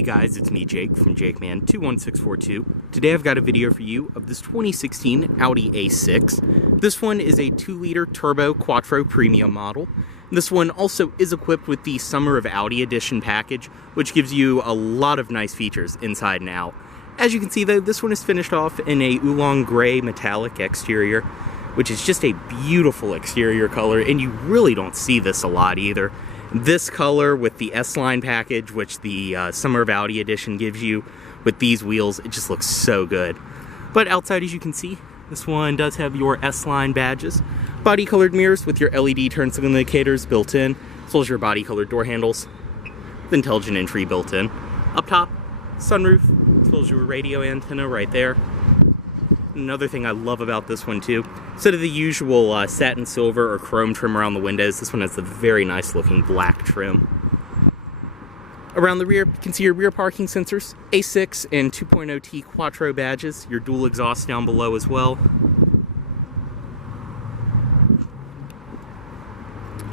Hey guys, it's me Jake from JakeMan21642. Today I've got a video for you of this 2016 Audi A6. This one is a 2-liter turbo Quattro premium model. This one also is equipped with the Summer of Audi Edition package, which gives you a lot of nice features inside and out. As you can see though, this one is finished off in a oolong gray metallic exterior, which is just a beautiful exterior color, and you really don't see this a lot either. This color with the S-Line package, which the Summer of Audi Edition gives you with these wheels, it just looks so good. But outside, as you can see, this one does have your S-Line badges, body colored mirrors with your LED turn signal indicators built in, as well as your body colored door handles, with intelligent entry built in. Up top, sunroof, as well as your radio antenna right there. Another thing I love about this one too, instead of the usual satin silver or chrome trim around the windows, this one has the very nice looking black trim. Around the rear, you can see your rear parking sensors, A6 and 2.0T Quattro badges, your dual exhaust down below as well.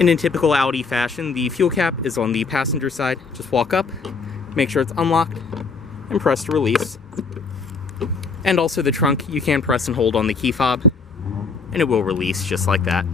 And in typical Audi fashion, the fuel cap is on the passenger side. Just walk up, make sure it's unlocked, and press to release. And also the trunk, you can press and hold on the key fob, and it will release just like that.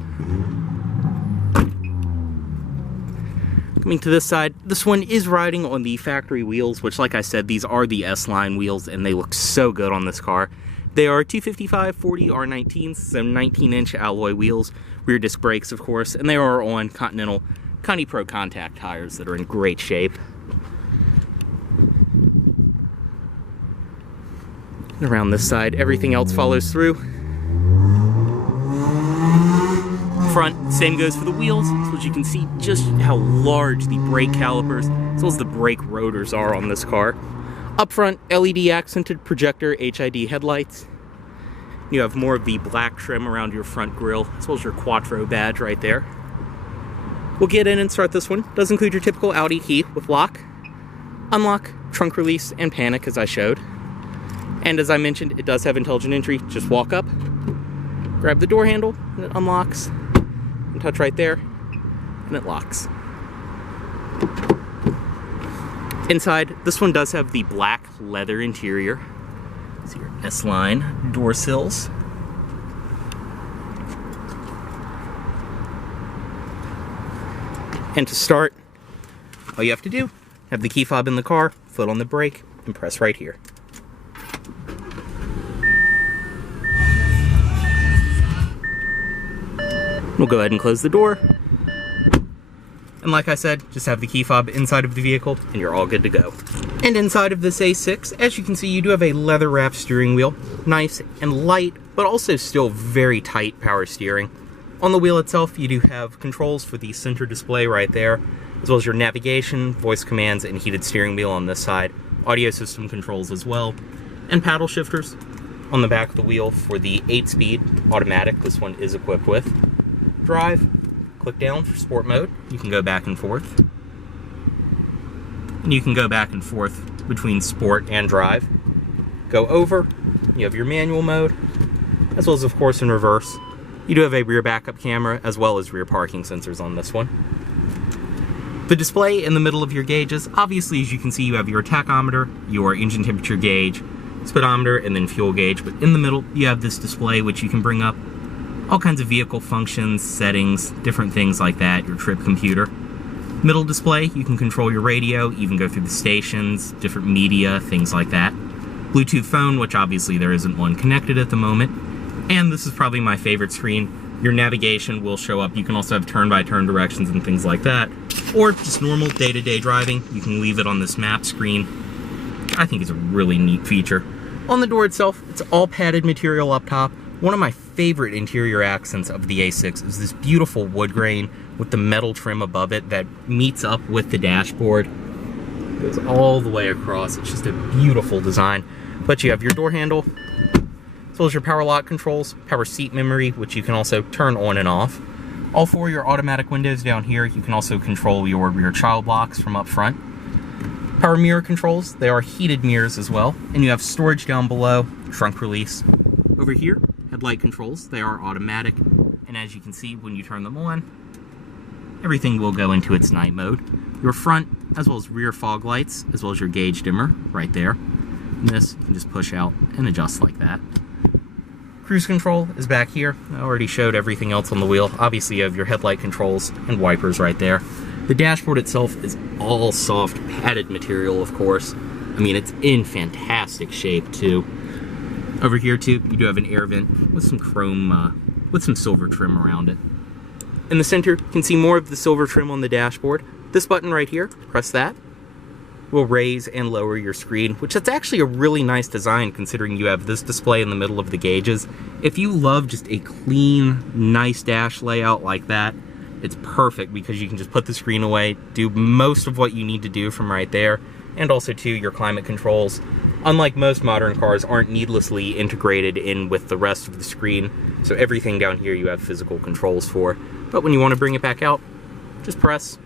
Coming to this side, this one is riding on the factory wheels, which like I said, these are the S-Line wheels, and they look so good on this car. They are 255/40 R19s, so 19-inch alloy wheels, rear disc brakes of course, and they are on Continental Conti Pro Contact tires that are in great shape. And around this side, everything else follows through. Front, same goes for the wheels, so as you can see just how large the brake calipers, as well as the brake rotors are on this car. Up front, LED accented projector HID headlights. You have more of the black trim around your front grille, as well as your Quattro badge right there. We'll get in and start this one. Does include your typical Audi key with lock, unlock, trunk release, and panic as I showed. And as I mentioned, it does have intelligent entry. Just walk up, grab the door handle, and it unlocks. And touch right there, and it locks. Inside, this one does have the black leather interior. See your S-Line door sills. And to start, all you have to do, have the key fob in the car, foot on the brake, and press right here. We'll go ahead and close the door. And like I said, just have the key fob inside of the vehicle and you're all good to go. And inside of this A6, as you can see, you do have a leather wrapped steering wheel. Nice and light, but also still very tight power steering. On the wheel itself, you do have controls for the center display right there, as well as your navigation, voice commands, and heated steering wheel on this side. Audio system controls as well. And paddle shifters on the back of the wheel for the 8-speed automatic this one is equipped with. Drive, click down for sport mode. You can go back and forth. And you can go back and forth between sport and drive. Go over, you have your manual mode, as well as of course in reverse. You do have a rear backup camera as well as rear parking sensors on this one. The display in the middle of your gauges, obviously as you can see you have your tachometer, your engine temperature gauge, speedometer, and then fuel gauge, but in the middle you have this display which you can bring up all kinds of vehicle functions, settings, different things like that, your trip computer. Middle display, you can control your radio, even go through the stations, different media, things like that. Bluetooth phone, which obviously there isn't one connected at the moment. And this is probably my favorite screen. Your navigation will show up. You can also have turn-by-turn directions and things like that. Or just normal day-to-day driving. You can leave it on this map screen. I think it's a really neat feature. On the door itself, it's all padded material up top. One of my favorite interior accents of the A6 is this beautiful wood grain with the metal trim above it that meets up with the dashboard. It goes all the way across. It's just a beautiful design. But you have your door handle, as well as your power lock controls, power seat memory, which you can also turn on and off. All four of your automatic windows down here. You can also control your rear child locks from up front. Power mirror controls, they are heated mirrors as well. And you have storage down below, trunk release. Over here, headlight controls, they are automatic, and as you can see when you turn them on, everything will go into its night mode. your front as well as rear fog lights, as well as your gauge dimmer right there. And this you can just push out and adjust like that. Cruise control is back here. I already showed everything else on the wheel. Obviously you have your headlight controls and wipers right there. The dashboard itself is all soft padded material, of course. I mean, it's in fantastic shape too. Over here too, you do have an air vent with some chrome, with some silver trim around it. In the center, you can see more of the silver trim on the dashboard. This button right here, press that, will raise and lower your screen, which that's actually a really nice design considering you have this display in the middle of the gauges. If you love just a clean, nice dash layout like that, it's perfect because you can just put the screen away, do most of what you need to do from right there, and also too, your climate controls, unlike most modern cars, aren't needlessly integrated in with the rest of the screen, so everything down here you have physical controls for. But when you want to bring it back out, just press,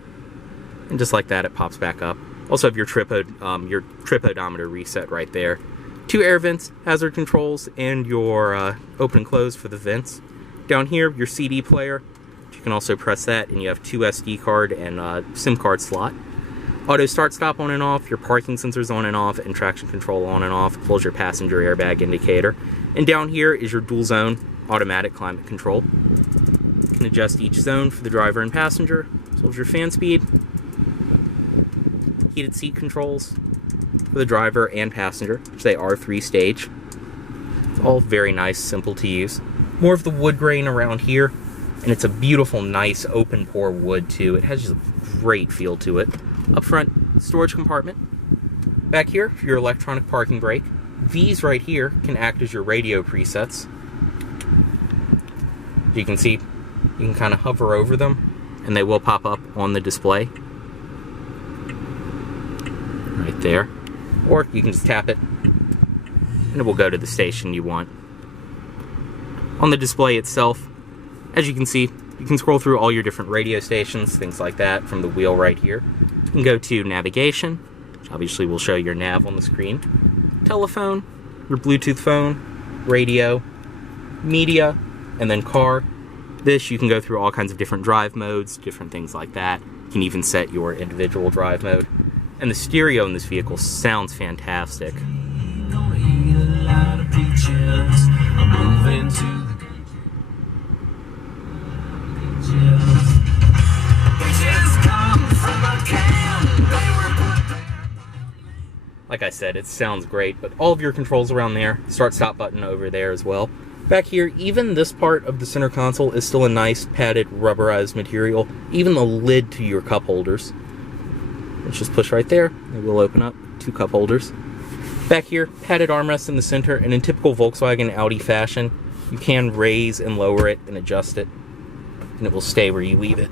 and just like that, it pops back up. Also have your trip odometer reset right there. 2 air vents, hazard controls, and your open and close for the vents. Down here, your CD player. You can also press that, and you have 2 SD card and SIM card slot. Auto start stop on and off, your parking sensors on and off, and traction control on and off, as well as your passenger airbag indicator. And down here is your dual zone automatic climate control. You can adjust each zone for the driver and passenger, as well as your fan speed, heated seat controls for the driver and passenger, which they are 3-stage. It's all very nice, simple to use. More of the wood grain around here, and it's a beautiful, nice, open pore wood too. It has just a great feel to it. Up front, storage compartment. Back here, your electronic parking brake. These right here can act as your radio presets. As you can see, you can kind of hover over them, and they will pop up on the display. Right there. Or you can just tap it, and it will go to the station you want. On the display itself, as you can see, you can scroll through all your different radio stations, things like that, from the wheel right here. You can go to navigation, which obviously will show your nav on the screen, telephone, your Bluetooth phone, radio, media, and then car. This, you can go through all kinds of different drive modes, different things like that. You can even set your individual drive mode. And the stereo in this vehicle sounds fantastic. Like I said, it sounds great, but all of your controls around there, start-stop button over there as well. Back here, even this part of the center console is still a nice padded rubberized material, even the lid to your cup holders. Let's just push right there, it will open up 2 cup holders. Back here, padded armrest in the center, and in typical Volkswagen Audi fashion, you can raise and lower it and adjust it, and it will stay where you leave it.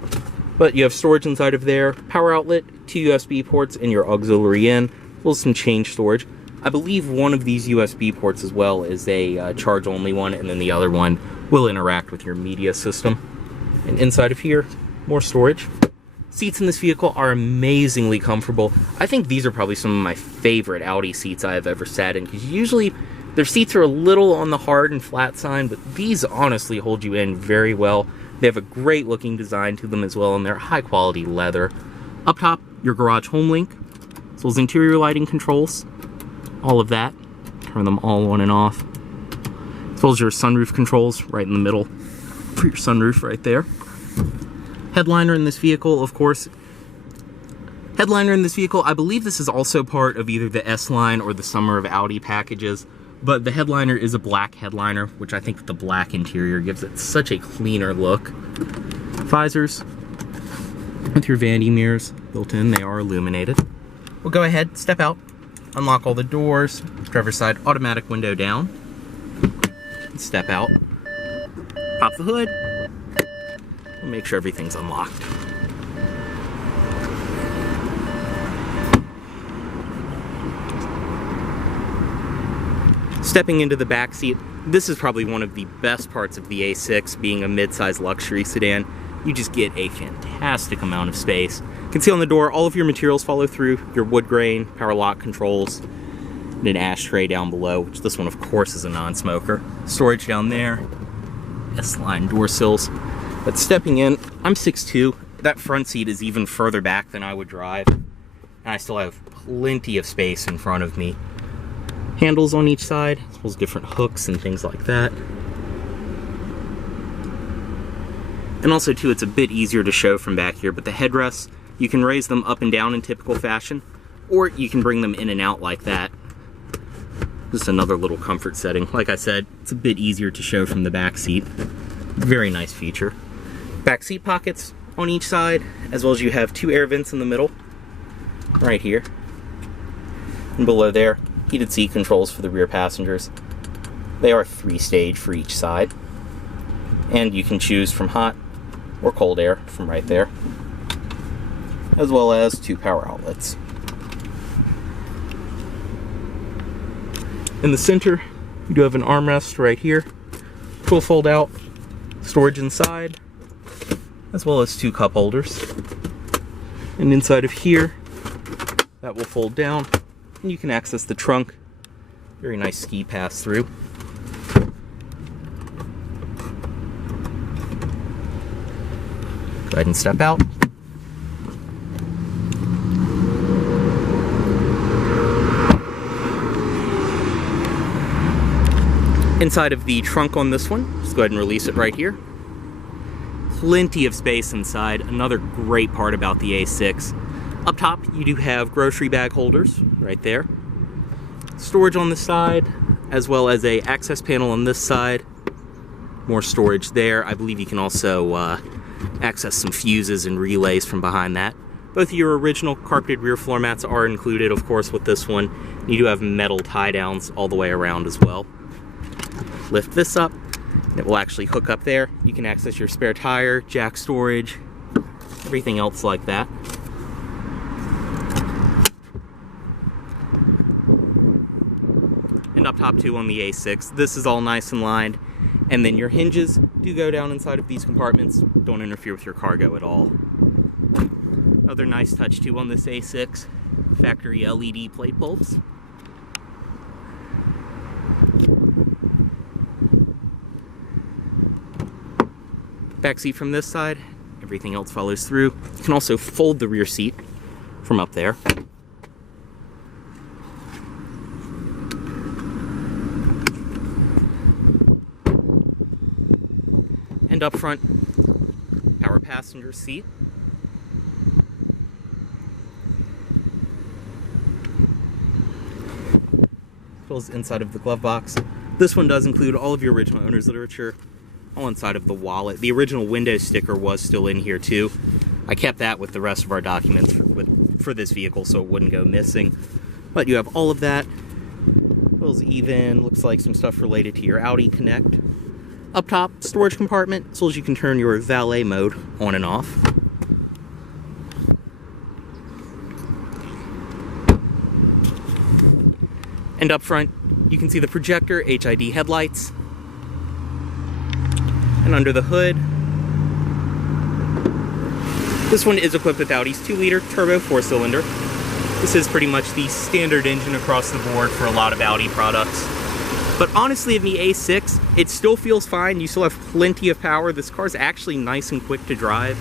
But you have storage inside of there, power outlet, 2 USB ports, and your auxiliary in, as well as some change storage. I believe one of these USB ports as well is a charge-only one, and then the other one will interact with your media system. And inside of here, more storage. Seats in this vehicle are amazingly comfortable. I think these are probably some of my favorite Audi seats I have ever sat in, because usually their seats are a little on the hard and flat side, but these honestly hold you in very well. They have a great looking design to them as well, and they're high quality leather. Up top, your garage home link, as well as interior lighting controls, all of that. Turn them all on and off. As well as your sunroof controls right in the middle for your sunroof right there. Headliner in this vehicle, of course. Headliner in this vehicle, I believe this is also part of either the S-Line or the Summer of Audi packages, but the headliner is a black headliner, which I think with the black interior gives it such a cleaner look. Visors with your vanity mirrors built in, they are illuminated. We'll go ahead, step out, unlock all the doors, driver's side automatic window down, step out, pop the hood, and make sure everything's unlocked. Stepping into the back seat, this is probably one of the best parts of the A6, being a mid-size luxury sedan. You just get a fantastic amount of space. You can see on the door, all of your materials follow through, your wood grain, power lock controls, and an ashtray down below, which this one of course is a non-smoker. Storage down there, S-Line door sills. But stepping in, I'm 6'2", that front seat is even further back than I would drive, and I still have plenty of space in front of me. Handles on each side, as well as different hooks and things like that. And also too, it's a bit easier to show from back here, but the headrests, you can raise them up and down in typical fashion, or you can bring them in and out like that. Just another little comfort setting. Like I said, it's a bit easier to show from the back seat. Very nice feature. Back seat pockets on each side, as well as you have 2 air vents in the middle, right here. And below there, heated seat controls for the rear passengers. They are 3-stage for each side. And you can choose from hot or cold air from right there, as well as 2 power outlets. In the center, you do have an armrest right here, which will fold out, storage inside, as well as 2 cup holders. And inside of here, that will fold down, and you can access the trunk. Very nice ski pass through. Go ahead and step out. Inside of the trunk on this one, just go ahead and release it right here. Plenty of space inside. Another great part about the A6. Up top, you do have grocery bag holders right there. Storage on the side, as well as a access panel on this side. More storage there. I believe you can also access some fuses and relays from behind that. Both of your original carpeted rear floor mats are included, of course, with this one. You do have metal tie downs all the way around as well. Lift this up, and it will actually hook up there. You can access your spare tire, jack storage, everything else like that. And up top too on the A6, this is all nice and lined. And then your hinges do go down inside of these compartments. Don't interfere with your cargo at all. Another nice touch too on this A6, factory LED plate bulbs. Back seat from this side, everything else follows through. You can also fold the rear seat from up there. And up front, our passenger seat. Fills inside of the glove box. This one does include all of your original owner's literature, all inside of the wallet. The original window sticker was still in here too. I kept that with the rest of our documents for this vehicle so it wouldn't go missing. But you have all of that. Feels even, looks like some stuff related to your Audi Connect. Up top, storage compartment, so as you can turn your valet mode on and off. And up front, you can see the projector, HID headlights. And under the hood, this one is equipped with Audi's 2-liter turbo 4-cylinder. This is pretty much the standard engine across the board for a lot of Audi products. But honestly, in the A6, it still feels fine. You still have plenty of power. This car's actually nice and quick to drive.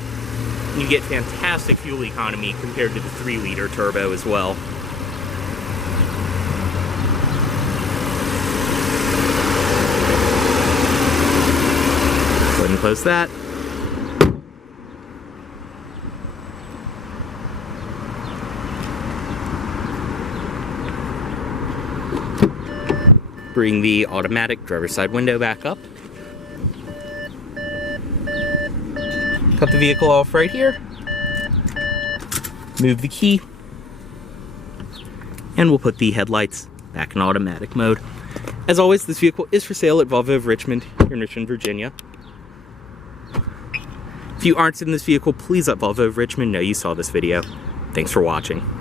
And you get fantastic fuel economy compared to the 3-liter turbo as well. Go ahead and close that. Bring the automatic driver's side window back up. Cut the vehicle off right here. Move the key. And we'll put the headlights back in automatic mode. As always, this vehicle is for sale at Volvo of Richmond here in Richmond, Virginia. If you aren't in this vehicle, please let Volvo of Richmond know you saw this video. Thanks for watching.